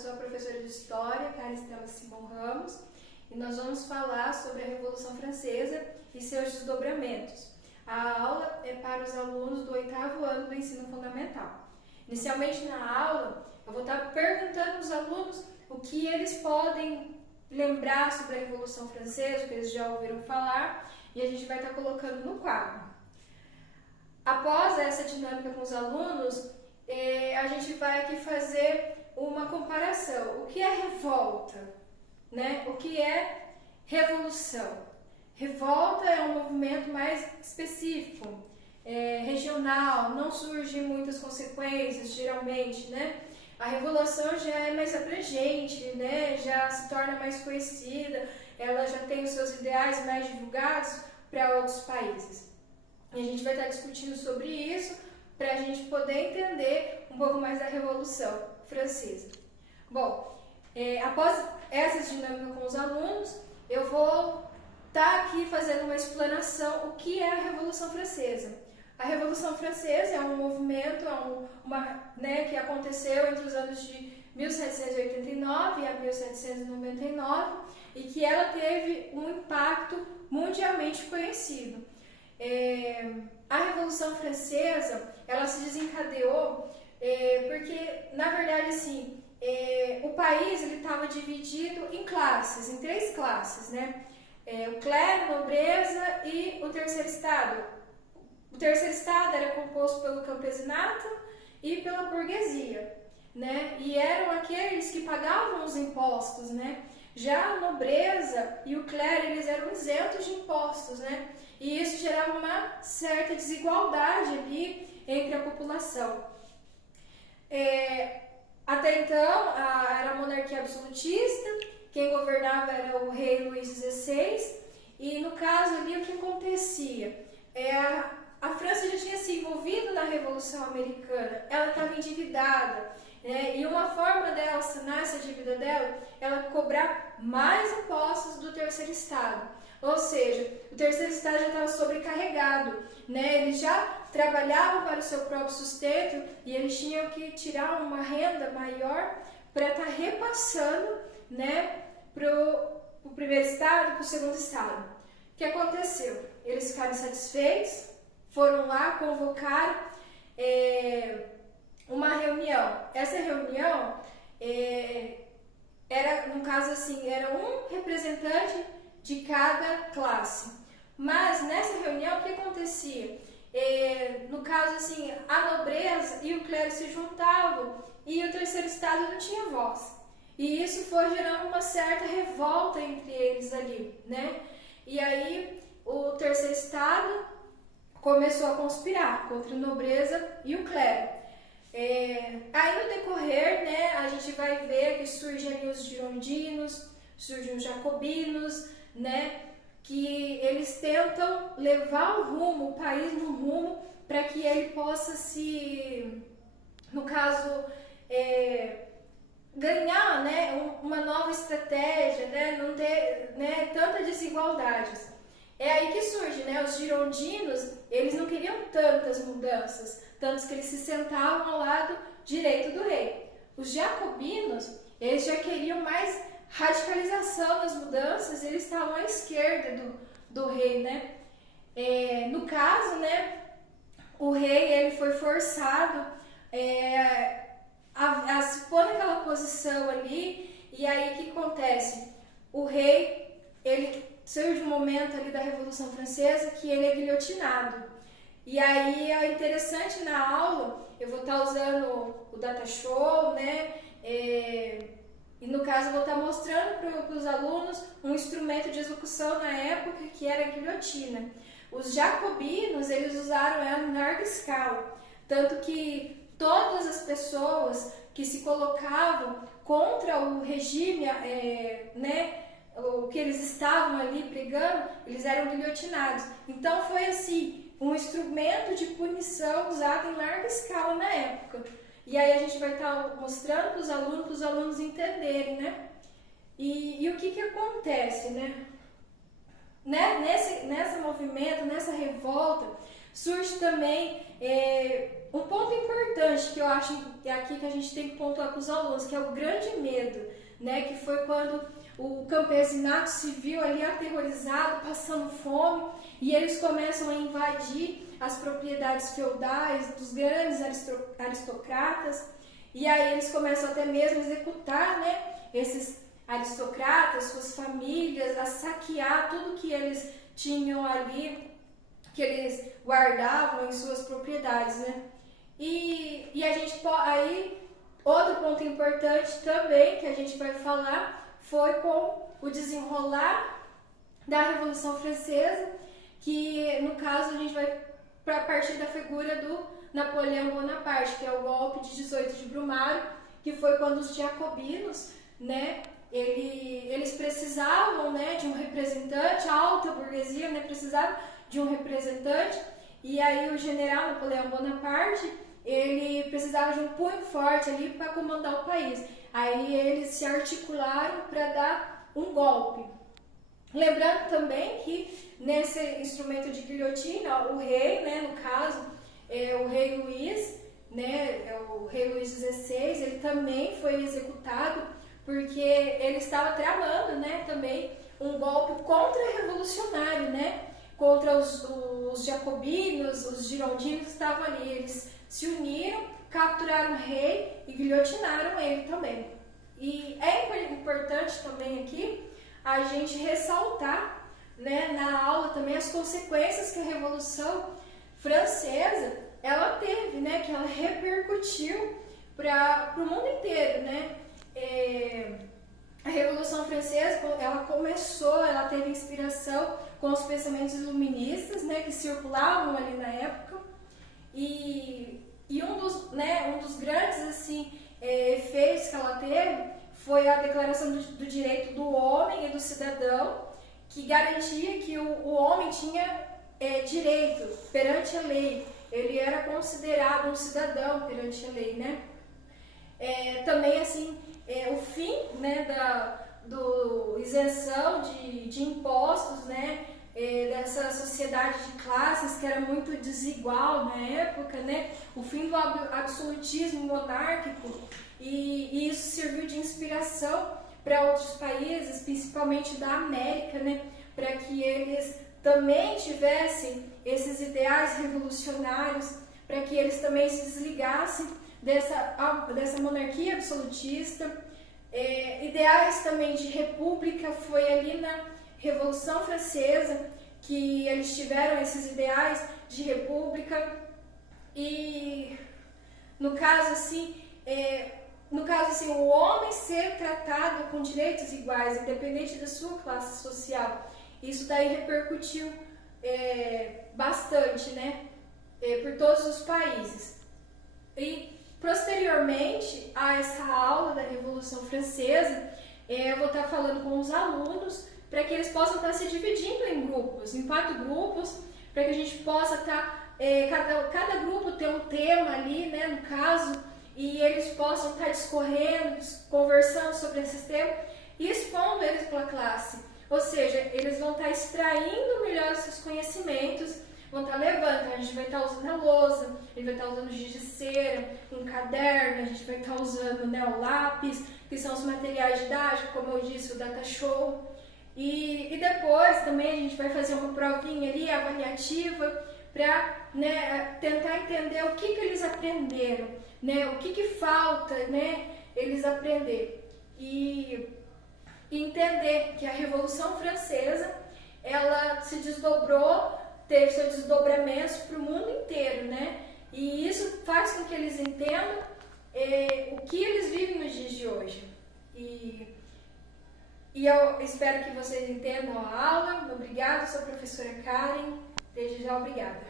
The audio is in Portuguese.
sou a professora de História, Caristela Simão Ramos, e nós vamos falar sobre a Revolução Francesa e seus desdobramentos. A aula é para os alunos do 8º ano do ensino fundamental. Inicialmente na aula, eu vou estar perguntando aos alunos o que eles podem lembrar sobre a Revolução Francesa, o que eles já ouviram falar, e a gente vai estar colocando no quadro. Após essa dinâmica com os alunos, a gente vai aqui fazer uma comparação. O que é revolta? Né? O que é revolução? Revolta é um movimento mais específico, regional, não surgem muitas consequências, geralmente, né? A revolução já é mais abrangente, né? Já se torna mais conhecida, ela já tem os seus ideais mais divulgados para outros países. E a gente vai estar discutindo sobre isso para a gente poder entender um pouco mais da Revolução Francesa. Bom, após essas dinâmicas com os alunos, eu vou estar aqui fazendo uma explanação o que é a Revolução Francesa. A Revolução Francesa é um movimento que aconteceu entre os anos de 1789 a 1799 e que ela teve um impacto mundialmente conhecido. A Revolução Francesa, ela se desencadeou porque, na verdade, assim, o país estava dividido em classes, em 3 classes, né? O clero, a nobreza e o terceiro estado. O terceiro estado era composto pelo campesinato e pela burguesia, né? E eram aqueles que pagavam os impostos, né? Já a nobreza e o clero, eles eram isentos de impostos, né? E isso gerava uma certa desigualdade ali entre a população. Até então, era a monarquia absolutista, quem governava era o rei Luís XVI, e no caso ali o que acontecia? A França já tinha se envolvido na Revolução Americana, ela estava endividada, né? E uma forma dela sanar essa dívida dela, ela cobrar mais impostos do terceiro estado. Ou seja, o terceiro estado já estava sobrecarregado, né? Eles já trabalhavam para o seu próprio sustento e eles tinham que tirar uma renda maior para estar repassando, né, para o primeiro estado, para o segundo estado. O que aconteceu? Eles ficaram insatisfeitos, foram lá, convocaram uma reunião. Essa reunião era, no caso assim, era um representante de cada classe. Mas nessa reunião, o que acontecia? No caso assim, a nobreza e o clero se juntavam e o terceiro estado não tinha voz. E isso foi gerando uma certa revolta entre eles ali, né? E aí o terceiro estado começou a conspirar contra a nobreza e o clero. Aí no decorrer, né, a gente vai ver que surgem ali os girondinos, surgem os jacobinos, né, que eles tentam levar o país no rumo para que ele possa no caso, ganhar, né, uma nova estratégia, né, não ter, né, tantas desigualdades. É aí que surge, né, os girondinos, eles não queriam tantas mudanças, tantos que eles se sentavam ao lado direito do rei. Os jacobinos, eles já queriam mais radicalização das mudanças, eles estavam à esquerda do rei, né? No caso, né, o rei ele foi forçado a se pôr naquela posição ali, e aí o que acontece? O rei, ele surge um momento ali da Revolução Francesa que ele é guilhotinado. E aí é interessante na aula, eu vou estar usando o data show, né? E no caso eu vou estar mostrando para os alunos um instrumento de execução na época que era a guilhotina. Os jacobinos, eles usaram ela em larga escala, tanto que todas as pessoas que se colocavam contra o regime, né, o que eles estavam ali pregando, eles eram guilhotinados. Então foi assim, um instrumento de punição usado em larga escala na época. E aí a gente vai estar mostrando para os alunos entenderem, né? E o que acontece, né? Nesse movimento, nessa revolta, surge também Um ponto importante que eu acho é aqui que a gente tem que pontuar para os alunos, que é o grande medo, né, que foi quando o campesinato se viu ali aterrorizado, passando fome, e eles começam a invadir as propriedades feudais dos grandes aristocratas, e aí eles começam até mesmo a executar, né, esses aristocratas, suas famílias, a saquear tudo que eles tinham ali, que eles guardavam em suas propriedades, né? E a gente aí outro ponto importante também que a gente vai falar foi com o desenrolar da Revolução Francesa, que no caso a gente vai para partir da figura do Napoleão Bonaparte, que é o golpe de 18 de Brumário, que foi quando os jacobinos, né, eles precisavam, né, de um representante, a alta burguesia, né, precisava de um representante, e aí o general Napoleão Bonaparte, ele precisava de um punho forte ali para comandar o país. Aí eles se articularam para dar um golpe. Lembrando também que nesse instrumento de guilhotina, o rei, né, no caso, o rei Luís, né, o rei Luís XVI, ele também foi executado porque ele estava tramando, né, também um golpe contra-revolucionário, né, contra os jacobinos, os girondinos que estavam ali. Eles se uniram, capturaram o rei e guilhotinaram ele também. E é importante também aqui a gente ressaltar, né, na aula também as consequências que a Revolução Francesa ela teve, né, que ela repercutiu para o mundo inteiro, né? A Revolução Francesa, ela começou, ela teve inspiração com os pensamentos iluministas, né, que circulavam ali na época, e um dos grandes assim, efeitos que ela teve foi a Declaração do Direito do Homem e do Cidadão, que garantia que o homem tinha direito perante a lei, ele era considerado um cidadão perante a lei, né? Também assim, o fim, né, do isenção de impostos, né, dessa sociedade de classes que era muito desigual na época, né, o fim do absolutismo monárquico, e isso serviu de inspiração para outros países, principalmente da América, né, para que eles também tivessem esses ideais revolucionários, para que eles também se desligassem dessa monarquia absolutista. Ideais também de república, foi ali na Revolução Francesa que eles tiveram esses ideais de república, e no caso assim, o homem ser tratado com direitos iguais, independente da sua classe social, isso daí repercutiu bastante, né, por todos os países. E posteriormente a essa aula da Revolução Francesa, eu vou estar falando com os alunos para que eles possam estar se dividindo em grupos, em 4 grupos, para que a gente possa estar, cada grupo ter um tema ali, né, no caso, e eles possam estar discorrendo, conversando sobre esses temas e expondo eles para a classe. Ou seja, eles vão estar extraindo melhor os seus conhecimentos, vão estar levando. Então, a gente vai estar usando a lousa, ele vai estar usando giz de cera, um caderno, a gente vai estar usando, né, o lápis, que são os materiais didáticos, como eu disse, o data show. E depois também a gente vai fazer uma provinha ali, avaliativa, para, né, tentar entender o que eles aprenderam, né, o que falta, né, eles aprender. E entender que a Revolução Francesa, ela se desdobrou, teve seus desdobramentos para o mundo inteiro, né? E isso faz com que eles entendam o que eles vivem nos dias de hoje. E eu espero que vocês entendam a aula. Obrigada, sou a professora Karen. Desde já, obrigada.